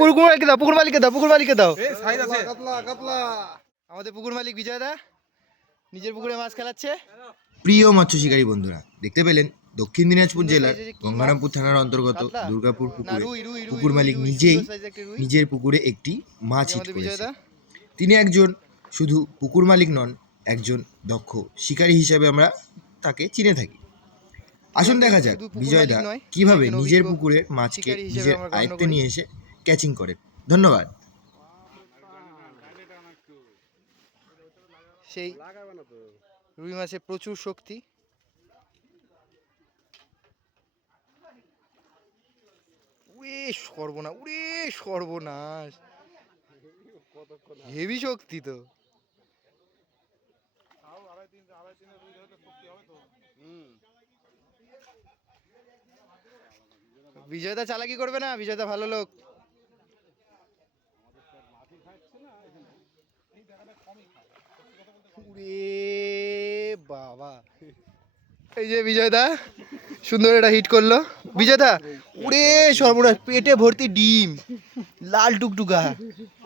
পুকুর মালিককে দাও, পুকুর মালিককে দাও, পুকুর মালিককে দাও। আমাদের পুকুর মালিক বিজয় দা নিজের পুকুরে মাছ খেলাচ্ছে। প্রিয় মৎস্য শিকারী বন্ধুরা, দেখতে পেলেন দক্ষিণ দিনাজপুর জেলার গঙ্গারামপুর থানার অন্তর্গত দুর্গাপুর পুকুরে পুকুর মালিক নিজেই নিজের পুকুরে একটি মাছ হিট করেছে। তিনি একজন শুধু পুকুর মালিক নন, একজন দক্ষ শিকারী হিসেবে আমরা তাকে চিনে থাকি। আসুন দেখা যাক বিজয়দা কিভাবে নিজের পুকুরের মাছকে নিজের আয়ত্তে নিয়ে এসে ক্যাচিং করেন। ধন্যবাদ। সেই রুই মাছে প্রচুর শক্তি। উড়ে সর্বনাশ, উড়ে সর্বনাশ, হেভি শক্তি তো। বিজয়দা চালাকি করবে না, বিজয়দা ভালো লোক। উরে বাবা, এই যে বিজয়দা সুন্দর এটা হিট করলো। বিজয়দা উড়ে সর্বনাশ, পেটে ভর্তি ডিম, লাল টুকটুকা।